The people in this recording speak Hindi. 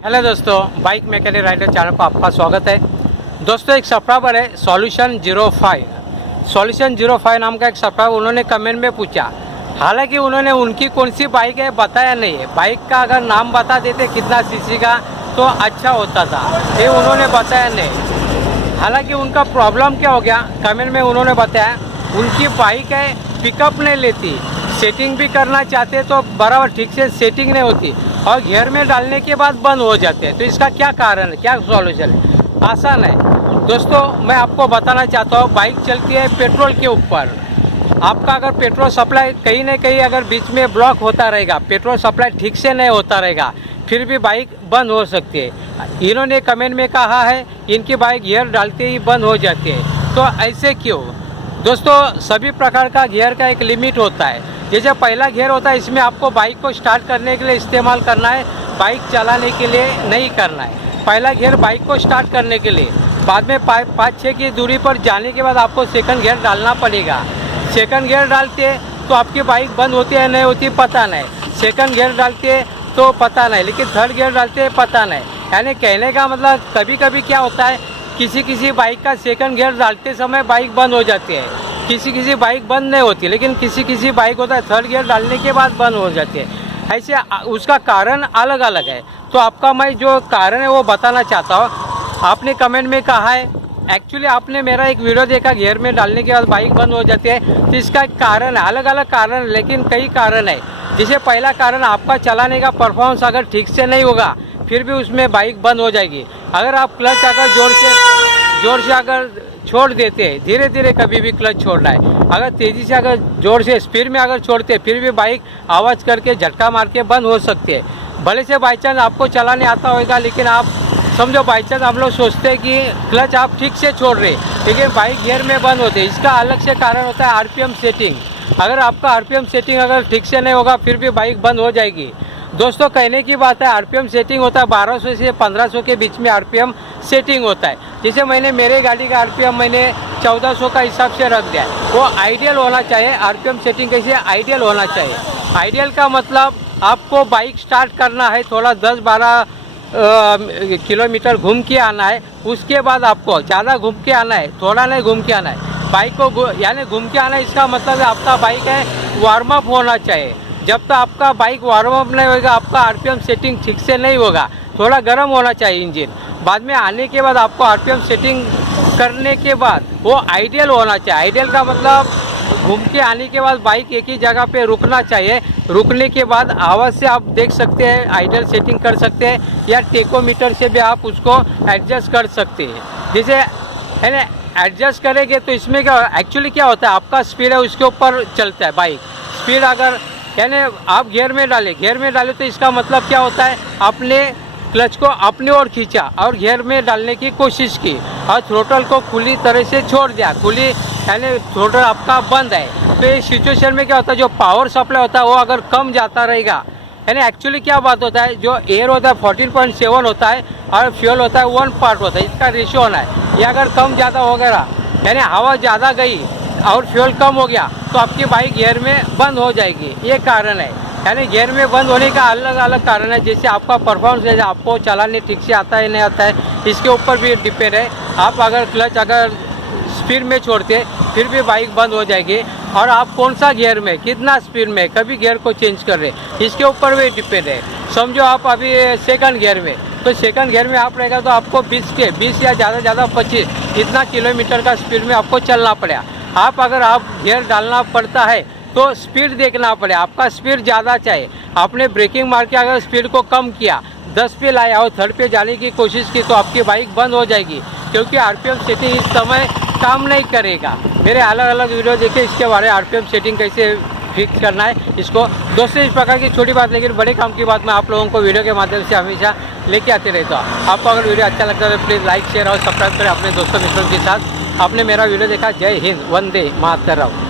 हेलो दोस्तों, बाइक मैकेनिक राइडर चैनल पर आपका स्वागत है। दोस्तों, एक सब्सक्राइबर है सॉल्यूशन 05 नाम का एक सब्सक्राइबर, उन्होंने कमेंट में पूछा। हालांकि उन्होंने उनकी कौन सी बाइक है बताया नहीं है। बाइक का अगर नाम बता देते कितना सीसी का तो अच्छा होता था, ये उन्होंने बताया नहीं। हालांकि उनका प्रॉब्लम क्या हो गया, कमेंट में उन्होंने बताया उनकी बाइक है पिकअप नहीं लेती, सेटिंग भी करना चाहते तो बराबर ठीक से सेटिंग नहीं होती और गियर में डालने के बाद बंद हो जाते हैं। तो इसका क्या कारण है, क्या सॉल्यूशन है? आसान है दोस्तों, मैं आपको बताना चाहता हूँ। बाइक चलती है पेट्रोल के ऊपर। आपका अगर पेट्रोल सप्लाई कहीं ना कहीं अगर बीच में ब्लॉक होता रहेगा, पेट्रोल सप्लाई ठीक से नहीं होता रहेगा, फिर भी बाइक बंद हो सकती है। इन्होंने कमेंट में कहा है इनकी बाइक गियर डालते ही बंद हो जाती है। तो ऐसे क्यों? दोस्तों, सभी प्रकार का गियर का एक लिमिट होता है। जैसे पहला गियर होता है, इसमें आपको बाइक को स्टार्ट करने के लिए इस्तेमाल करना है, बाइक चलाने के लिए नहीं करना है। पहला गियर बाइक को स्टार्ट करने के लिए, बाद में 5-6 की दूरी पर जाने के बाद आपको सेकंड गियर डालना पड़ेगा। सेकंड गियर डालते तो आपकी बाइक बंद होती है नहीं होती पता नहीं, सेकंड गियर डालते तो पता नहीं, लेकिन थर्ड गियर डालते पता नहीं। यानी कहने का मतलब कभी कभी क्या होता है, किसी बाइक का सेकंड गियर डालते समय बाइक बंद हो जाती है, किसी बाइक बंद नहीं होती, लेकिन किसी बाइक होता है थर्ड गियर डालने के बाद बंद हो जाती है। ऐसे उसका कारण अलग अलग है। तो आपका मैं जो कारण है वो बताना चाहता हूँ। आपने कमेंट में कहा है, एक्चुअली आपने मेरा एक वीडियो देखा गियर में डालने के बाद बाइक बंद हो जाती है। तो इसका कारण है, अलग अलग कारण, लेकिन कई कारण है। जैसे पहला कारण, आपका चलाने का परफॉर्मेंस अगर ठीक से नहीं होगा फिर भी उसमें बाइक बंद हो जाएगी। अगर आप क्लच अगर जोर से अगर छोड़ देते हैं, धीरे धीरे कभी भी क्लच छोड़ना है, अगर तेज़ी से अगर जोर से स्पीड में अगर छोड़ते हैं फिर भी बाइक आवाज़ करके झटका मार के बंद हो सकती है। भले से बाई चांस आपको चलाने आता होगा, लेकिन आप समझो बाई चांस हम लोग सोचते हैं कि क्लच आप ठीक से छोड़ रहे, लेकिन बाइक गियर में बंद होते हैं। इसका अलग से कारण होता है आरपीएम सेटिंग। अगर आपका आरपीएम सेटिंग अगर ठीक से नहीं होगा फिर भी बाइक बंद हो जाएगी। दोस्तों, कहने की बात है, आरपीएम सेटिंग होता है 1200 से 1500 के बीच में आरपीएम सेटिंग होता है। जैसे मैंने मेरे गाड़ी का आरपीएम मैंने 1400 का हिसाब से रख दिया है। वो आइडियल होना चाहिए। आरपीएम सेटिंग कैसे आइडियल होना चाहिए? आइडियल का मतलब आपको बाइक स्टार्ट करना है, थोड़ा 10-12 किलोमीटर घूम के आना है, उसके बाद आपको ज़्यादा घूम के आना है, थोड़ा नहीं घूम के आना है। बाइक को यानी घूम के आना है, इसका मतलब आपका बाइक है वार्म अप होना चाहिए। जब तक आपका बाइक वार्म अप नहीं होगा, आपका आरपीएम सेटिंग ठीक से नहीं होगा। थोड़ा गर्म होना चाहिए इंजन। बाद में आने के बाद आपको आरपीएम सेटिंग करने के बाद वो आइडियल होना चाहिए। आइडियल का मतलब घूम के आने के बाद बाइक एक ही जगह पे रुकना चाहिए। रुकने के बाद आवाज़ से आप देख सकते हैं, आइडियल सेटिंग कर सकते हैं, या टेकोमीटर से भी आप उसको एडजस्ट कर सकते हैं। जैसे है ना, एडजस्ट करेंगे तो इसमें क्या एक्चुअली क्या होता है, आपका स्पीड है उसके ऊपर चलता है बाइक। स्पीड अगर यानी आप गियर में डाले तो इसका मतलब क्या होता है, आपने क्लच को अपनी ओर खींचा और गियर में डालने की कोशिश की और थ्रोटल को खुली तरह से छोड़ दिया, खुली यानी थ्रोटल आपका बंद है। तो इस सिचुएशन में क्या होता है, जो पावर सप्लाई होता है वो अगर कम जाता रहेगा, यानी एक्चुअली क्या बात होता है, जो एयर होता है 14.7 होता है और फ्यूल होता है 1 पार्ट होता है, इसका रेशियो होना है। ये अगर कम ज़्यादा हो गया, यानी हवा ज़्यादा गई और फ्यूल कम हो गया, तो आपकी बाइक गियर में बंद हो जाएगी। ये कारण है। यानी गियर में बंद होने का अलग अलग कारण है। जैसे आपका परफॉर्मेंस है, आपको चलाने ठीक से आता है नहीं आता है, इसके ऊपर भी डिपेंड है। आप अगर क्लच अगर स्पीड में छोड़ते फिर भी बाइक बंद हो जाएगी। और आप कौन सा गियर में, कितना स्पीड में, कभी गियर को चेंज कर रहे, इसके ऊपर भी डिपेंड है। समझो आप अभी सेकंड गियर में, तो सेकंड गियर में आप रहेगा तो आपको 20 या ज़्यादा 25 इतना किलोमीटर का स्पीड में आपको चलना पड़ेगा। आप गियर डालना पड़ता है तो स्पीड देखना पड़े, आपका स्पीड ज़्यादा चाहिए। आपने ब्रेकिंग मार के अगर स्पीड को कम किया, 10 पे लाया और थर्ड पे जाने की कोशिश की, तो आपकी बाइक बंद हो जाएगी, क्योंकि आरपीएम सेटिंग इस समय काम नहीं करेगा। मेरे अलग अलग वीडियो देखे इसके बारे में, आरपीएम सेटिंग कैसे फिक्स करना है इसको। दोस्तों, इस प्रकार की छोटी बात लेकिन बड़े काम की बात मैं आप लोगों को वीडियो के माध्यम से हमेशा लेके आते रहता हूँ। आपको अगर वीडियो अच्छा लगता है तो प्लीज़ लाइक, शेयर और सब्सक्राइब करें अपने दोस्तों मित्रों के साथ। आपने मेरा वीडियो देखा। जय हिंद, वंदे मातरम।